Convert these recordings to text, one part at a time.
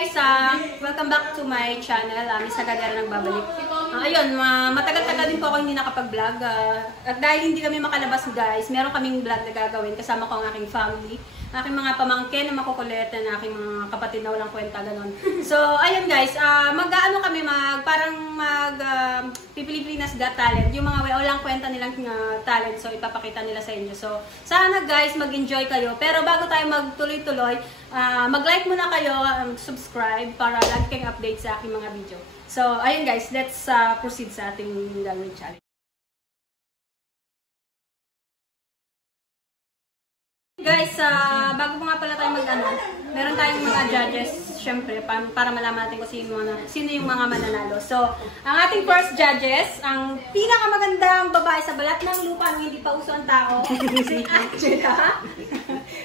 Guys, welcome back to my channel. Miss Agadera nagbabalik. Ayun, matagal-tagal din po ako hindi nakapag-vlog. At dahil hindi kami makalabas guys, meron kaming vlog na gagawin kasama ko ang aking family. Aking mga pamangkin na makukulit na aking mga kapatid na walang kwenta, ganon. So, ayun guys, Pilipinas Got Talent. Yung mga walang kwenta nilang talent, so ipapakita nila sa inyo. So, sana guys, mag-enjoy kayo. Pero bago tayo magtuloy-tuloy, mag-like muna kayo, subscribe para lagi kayong update sa aking mga video. So, ayun guys, let's proceed sa ating gagawin challenge. Guys, bago nga pala tayo meron tayong mga judges, syempre, para malaman natin kung sino yung mga mananalo. So, ang ating first judges, ang pinakamagandang babae sa balat ng lupa nung hindi pa uso ang tao, si Angela.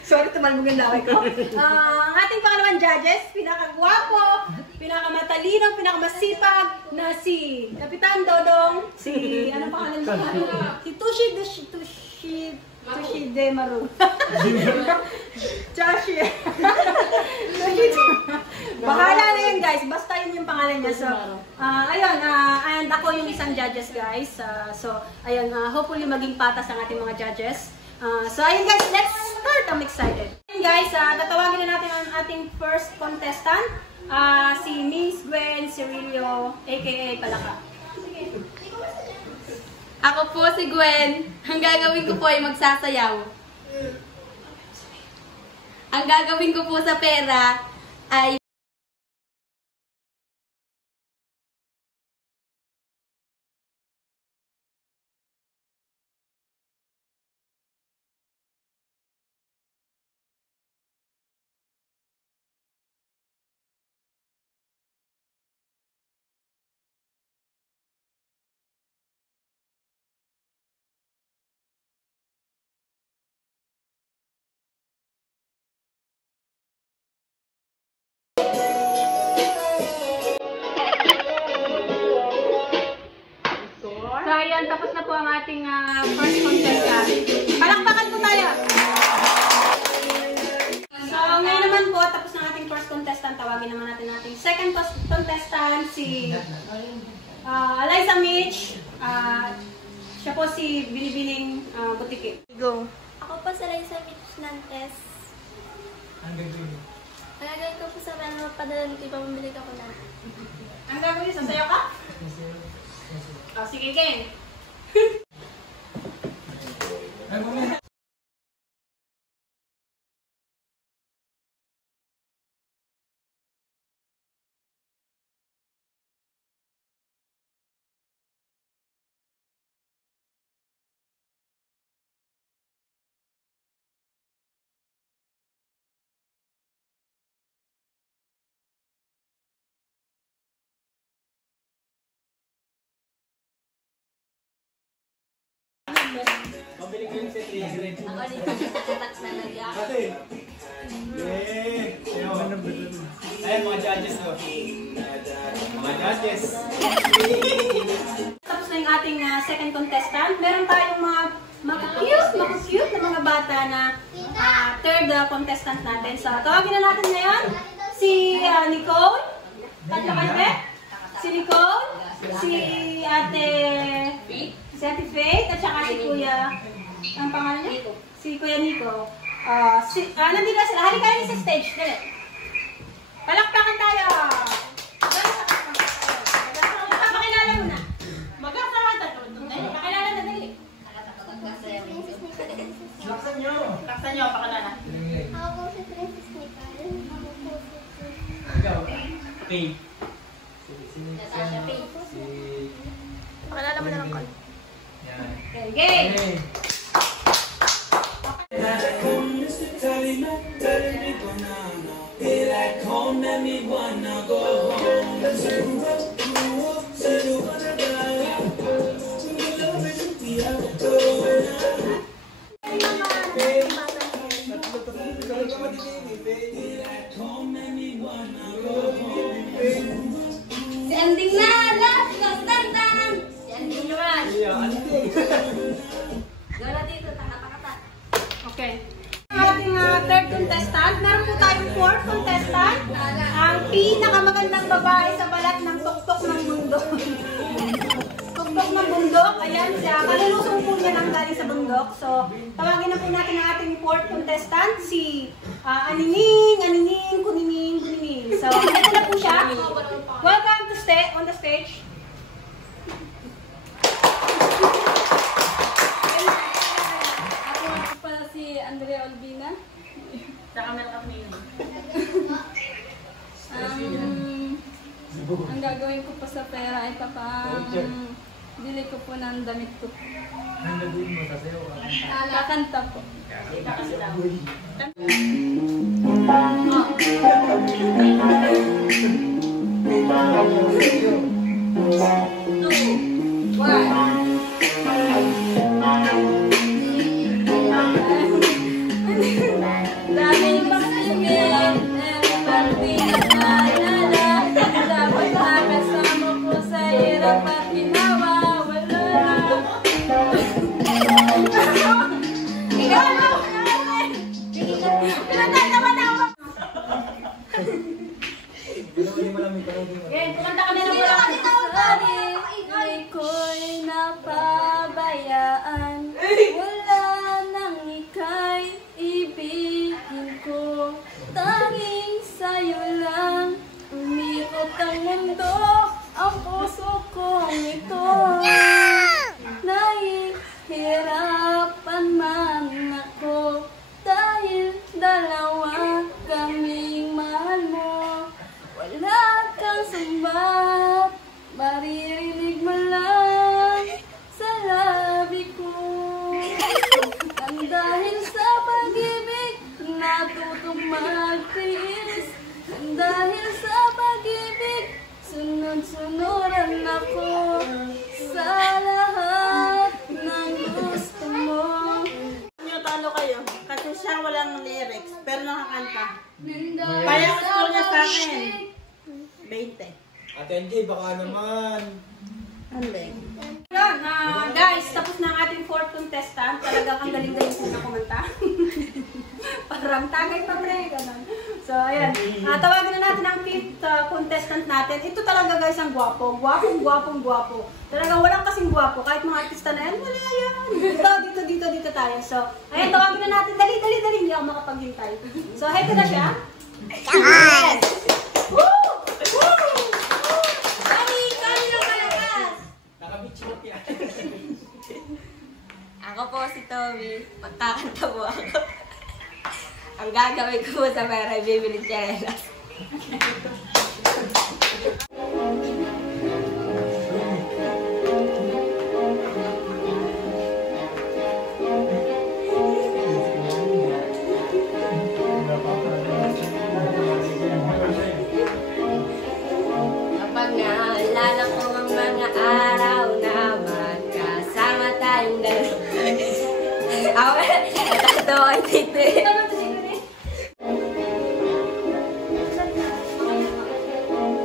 Sorry, tumalbog yung laway ko. Ang ating pangalawang judges, pinakagwapo, pinakamatalino, pinakamasipag na si Kapitan Dodong, anong pangalan niya? Si Tushi Demaru. Joshi. Bahala na yun guys. Basta yun yung pangalan niya. So, ayun. And ako yung isang judges guys. So, ayun. Hopefully maging patas ang ating mga judges. So, ayun guys. Let's start. I'm excited. Ayun guys. Tatawagin na natin ang ating first contestant. Si Miss Gwen Cirillo, aka Palaka. Ako po si Gwen. Ang gagawin ko po ay magsasayaw. Ang gagawin ko po sa pera ay Tapos na po ang ating first contestant. Palakpakan po tayo! So, ngayon naman po, tapos na ating first contestant, tawagin naman natin ating second contestant, si Eliza Mitch. Siya po si Binibining Butiki. Go! Ako po si Eliza Mitch Nantes. Ang gagawin ko po sa pera, padala nito, ipamabili ko na. Ang gagawin, sasayaw ka? Sige, game! Mabili ko yung set grade. Ako dito natatak na nagyak. Ate! Ayun, mga judges ko. Mga judges. Tapos na yung ating second contestant. Meron tayong cute na mga bata na third contestant natin. So, tawagin na natin ngayon si Nicole. Si Nicole. Si Ate Faith. At saka si Kuya. Ang pangalan niya? Si Kuya Nico. Nandito na sila. Halika kayo sa stage. Dali. Palakpakan tayo! Pakilala mo na. Pakilala na, dali. Laksan nyo! Laksan nyo, pakilala. Ako po si Princess Nicole. Ikaw. Faye. Natasha Faye. Pakilala mo na lang, Col. Yan. Okay, game! Si Anding na! Stand! Si Anding naman! Gala dito, takata-kata. Okay. Ang ating third contestant, meron po tayong fourth contestant, ang P babae sa balat ng tuktok ng mundo. Tuktok ng bundok. Ayan siya. Kalulusong po niya nang galing sa bundok. So, tawagin na po natin ang ating fourth contestant, si Anining, Kunining. So, ito na po siya. Welcome to stay on the stage. Ako pala si Andrea Olvina. Ang gagawin ko po sa pera ay bili ko po ng damit ko. Ang gagawin mo sa sayo? Kakanta po. Daming pagsingit, everybody nagmaalala. Dapat nakasama ko sa hirap at pinawawala. Ikaw ano? Pinatay naman ako! Kumanta kami ng Sarili ko'y napabayaan. Wala nang ika'y ibigin ko. Tanging sa'yo lang umikot ang mundo. Ang puso kong ito nahihirapan man ako. Dahil dalawa kaming mahal mo. Wala kang sumbat, maririnig mo lang sa labi ko. Ang dahil sa pag-ibig, natutong magtiis. Ang dahil sa pag-ibig, sunod-sunuran ako sa lahat ng gusto mo. Talo kayo. Kasi siya walang lyrics, pero nakakanta. Kaya ito niya sa akin. 20. Ate NJ, baka naman. Ano ba yun? Yun, guys, tapos na ang ating fourth contestant. Talagang ang galing-galing po na kumanta. Parang tagay pa pre, ganun. So, ayan. Tawagin na natin ang fifth contestant natin. Ito talaga guys ang gwapo. Gwapo. Talagang walang kasing gwapo. Kahit mga artista na yan, wala yan. Dito tayo. So, ayan, tawagin na natin. Dali. Hindi ako makapaghintay. So, heto na siya. Yes! Woo! Nakabitchot yan. Ako po si Tommy. Magkakanta po ako. Ang gagawin ko po sa pera, bibili tsinelas. Kapag naalala ko ang mga araw na magkasama tayong dalawa. Ako, natatawa ay dito eh.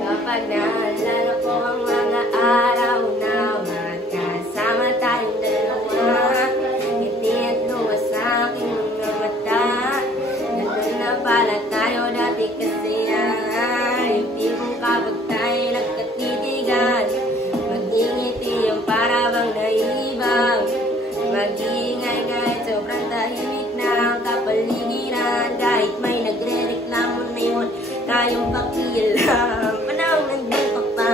Kapag naalala ko ang mga araw na magkasama tayong dalawa, ngiti at luha sa aking mga mata. Nandun na pala tayo dati kasi yung tipong kapag tayo nagkatitigan, mag-ingiti yung para bang naibang. Mag-iingay kahit sobrang tahimik na ang kapaligiran. Kahit may nagre-reklamo na yun, tayong pakialam. Panahon nandun ka pa,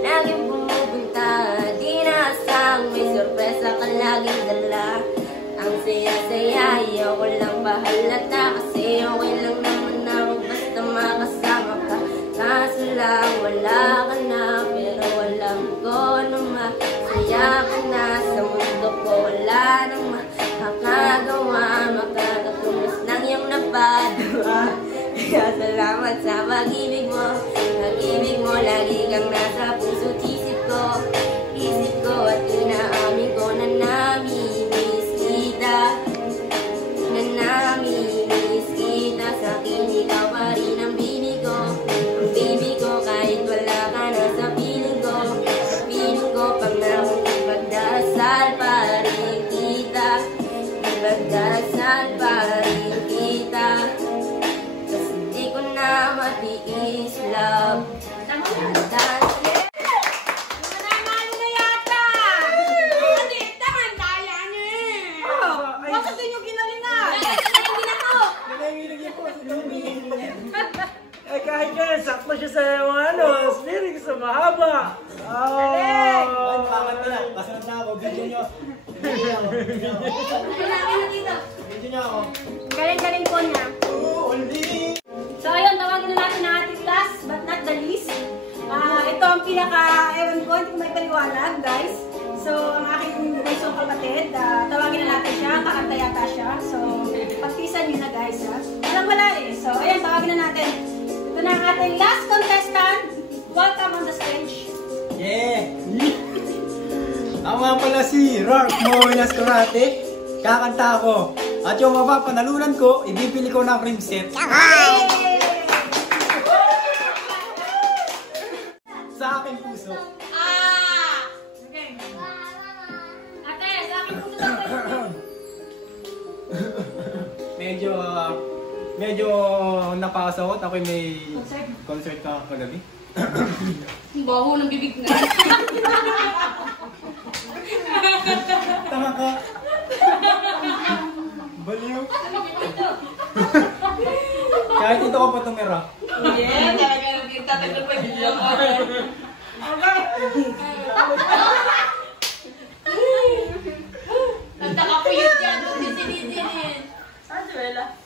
laging pumupunta. Di naasang may sorpresa ka laging dala. Ang saya-saya, ayaw ko lang pahalata. Kasi okay lang naman ako basta makasama ka. Kaso lang wala ka na, pero alam ko na masaya ka na. Sa mundo ko wala nang makakagawa, makakatulos ng iyong napadama. Kaya salamat sa pag-ibig mo. Pag-ibig mo, lagi kang nasa puso't isip ko at inaamin ko na namimiss kita. Na namimiss kita. Sa akin ikaw pa rin ang bibi ko. Ang bibi ko kahit wala ka na sa piling ko. Sa piling ko Panginoon, ipagdasal pa rin kita. Ipagdasal pa rin kita. Kasi di ko na matiis love. sakto siya sa lyrics sa mahaba. Ay, kakanta na. Kasunod na ako. Video nyo. Video nyo ako. Galing-galing po niya. So ayun, tawagin na natin ang ating last but not the least. Ito ang pinaka, ewan ko, hindi ko may paliwanag, guys. So, ang aking bunsong kapatid, tawagin na natin siya, kakanta yata siya. So, pagtisan nyo na, guys, ha. Wala eh. So, ayun, tawagin na natin. Ito na ang ating last contestant. Welcome on the stage. Yeah! Ako nga pala si Rark Moinas Karate. Kakanta ako. At yung mapapanalunan ko, ibibili ko ng cream set. Sa aking puso. Okay. Ate, sa akin po sa Medyo napakasawot. Ako'y may concert ka kagabi. baho ng bibig nga. Tama ka. Baliw. Kahit ito ko pa tumira. Yeah, talaga nagtatagal pa yung nagtakapuyot yan, doon disinidinin. Saan Joella?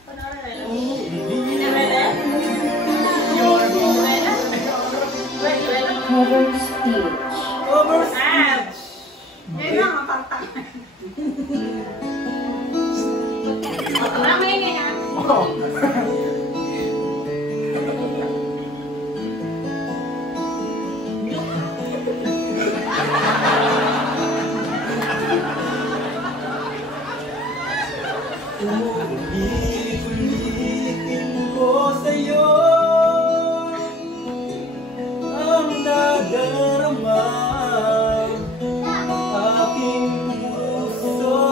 Cover speech. Cover speech. Ngayon lang, mapantang. Walang maingay ha? Ulit-ulitin ko sa'yo ang nadarama aking puso,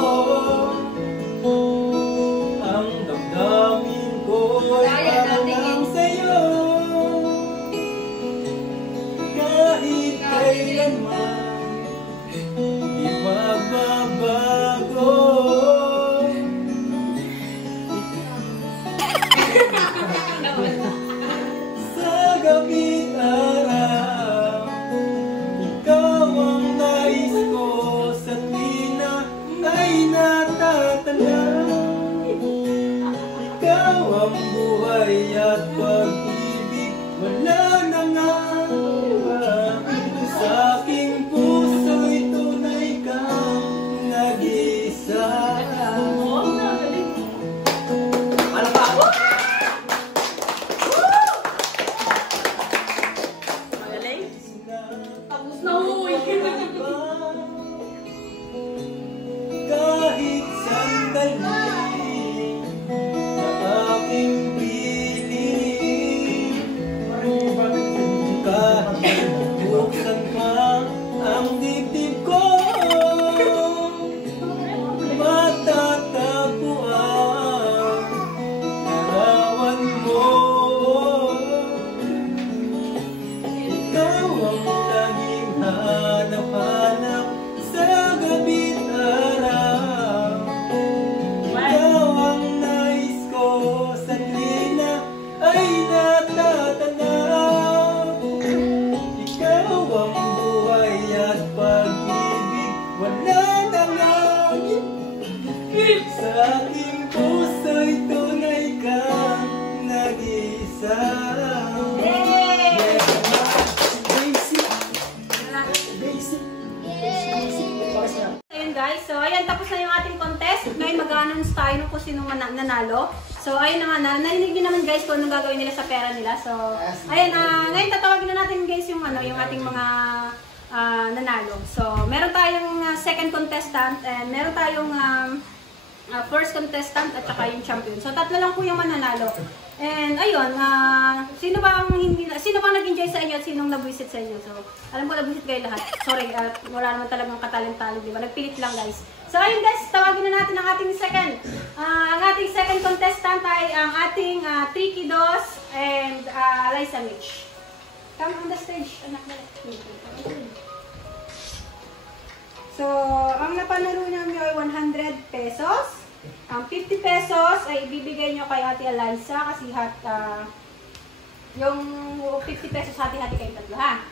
ang damdamin ko'y parang sa'yo kahit kailanman di magbabago. Sa gabi't araw, ikaw ang nais ko, sa tuwina ay natatanaw. Ikaw ang buhay at pag-ibig, wala na nga iba. Sa aking puso'y tunay kang nag-iisa. Tapos na uwi. Kahit sandali na aking piling, kahit buksan pa ang dibdib ko, matatagpuan larawan mo. Ikaw ang laging hanap-hanap sa gabi't araw. Ikaw ang nais ko, sa tuwina ay natatanaw. Ikaw ang buhay at pag-ibig, wala na ngang iba. Sa aking puso'y tunay kang nag-iisa. Ayun guys, so ayan, tapos na yung ating contest. Ngayon mag-announce tayo kung sino nanalo. So ayun naman, narinig nyo naman guys kung anong gagawin nila sa pera nila. So ayun, ngayon tatawagin na natin guys yung ating mga nanalo. So meron tayong second contestant and meron tayong first contestant at saka yung champion. So tatlo lang po yung mananalo. And ayun, sino bang nag-enjoy sa inyo at sinong nabwisit sa inyo? So alam ko nabwisit kayo lahat. Sorry, wala naman talagang katalent-talent, di ba? Nagpilit lang guys. So ayun guys, tawagin na natin ang ating second. Ang ating second contestant ay ang ating Tricky Dos and Liza Mitch. Come on the stage, anak na. So, ang napanalo niyo ay 100 pesos. Ang 50 pesos ay ibibigay nyo kay Ate Eliza kasi Yung 50 pesos hati-hati kayong tatlo, ha?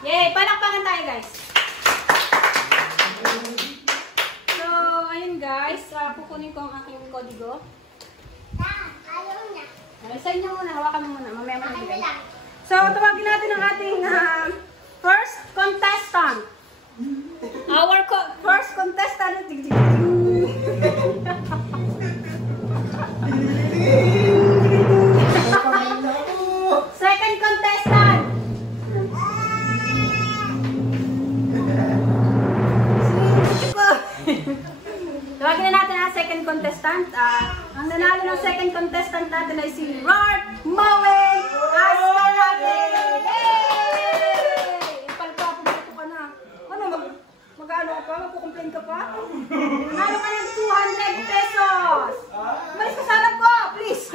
Yay! Palakpakan tayo, guys! So, ayun guys. Kukunin ko ang aking kodigo. Sa inyo muna. Hawakan mo muna. Mamaya mo nabigay. So, tawagin natin ang ating first contestant. Our first contestant. Second contestant. Tawagin na natin ang second contestant. Ang nanalo ng second contestant natin ay si Rart Mowen Ascarate! Yay! Palpa-pumato ka na. Ano, mag-ano ka? Magkukomplain ka pa? Nanalo ka ng 200 pesos! Malis ka sa alam ko, please!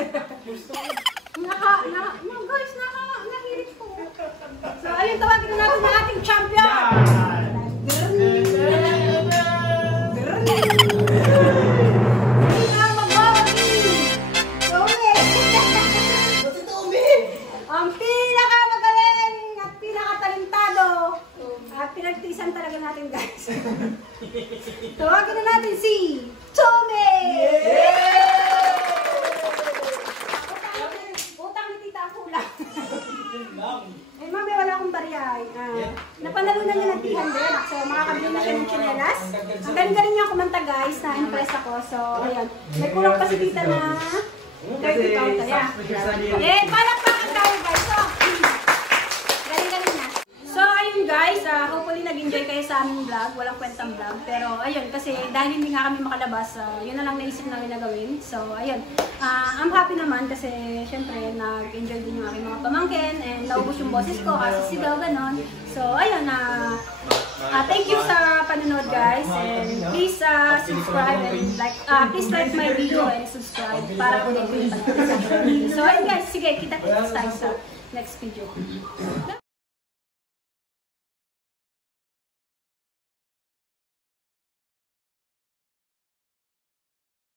Guys, nahirit ko. So, ayun, tawagin na natin ang ating champion! Ang pinakamagaling at pinakatalentado at pinagtisan talaga natin, guys. Tawagin na natin si Tommy! Utang ni Tita ang kulang. Eh, mami, wala akong barya. Napanalunan niya ng 300. So, makakabili na siya ng chinelas. Ang galing-galing niya kumanta, guys. Na-impress ako. So, ayun. May kulang pa si Tita na 30 counter. Eh, palakpakan tayo, guys. So, galing-galing na. So, ayun, guys. Hopefully, nag-enjoy kayo sa aming vlog. Walang kwentang vlog. Pero, ayun, kasi dahil hindi nga kami makalabas, yun na lang naisip namin na gawin. So, ayun. I'm happy naman kasi, syempre, nag-enjoy din yung aking mga pamangkin and naubos yung boses ko kasi sigaw, ganon. So, ayun, thank you sa panonood, guys, and please subscribe and like, please like my video and subscribe para po din. So, ayun, guys, sige, kita-kits tayo sa next video.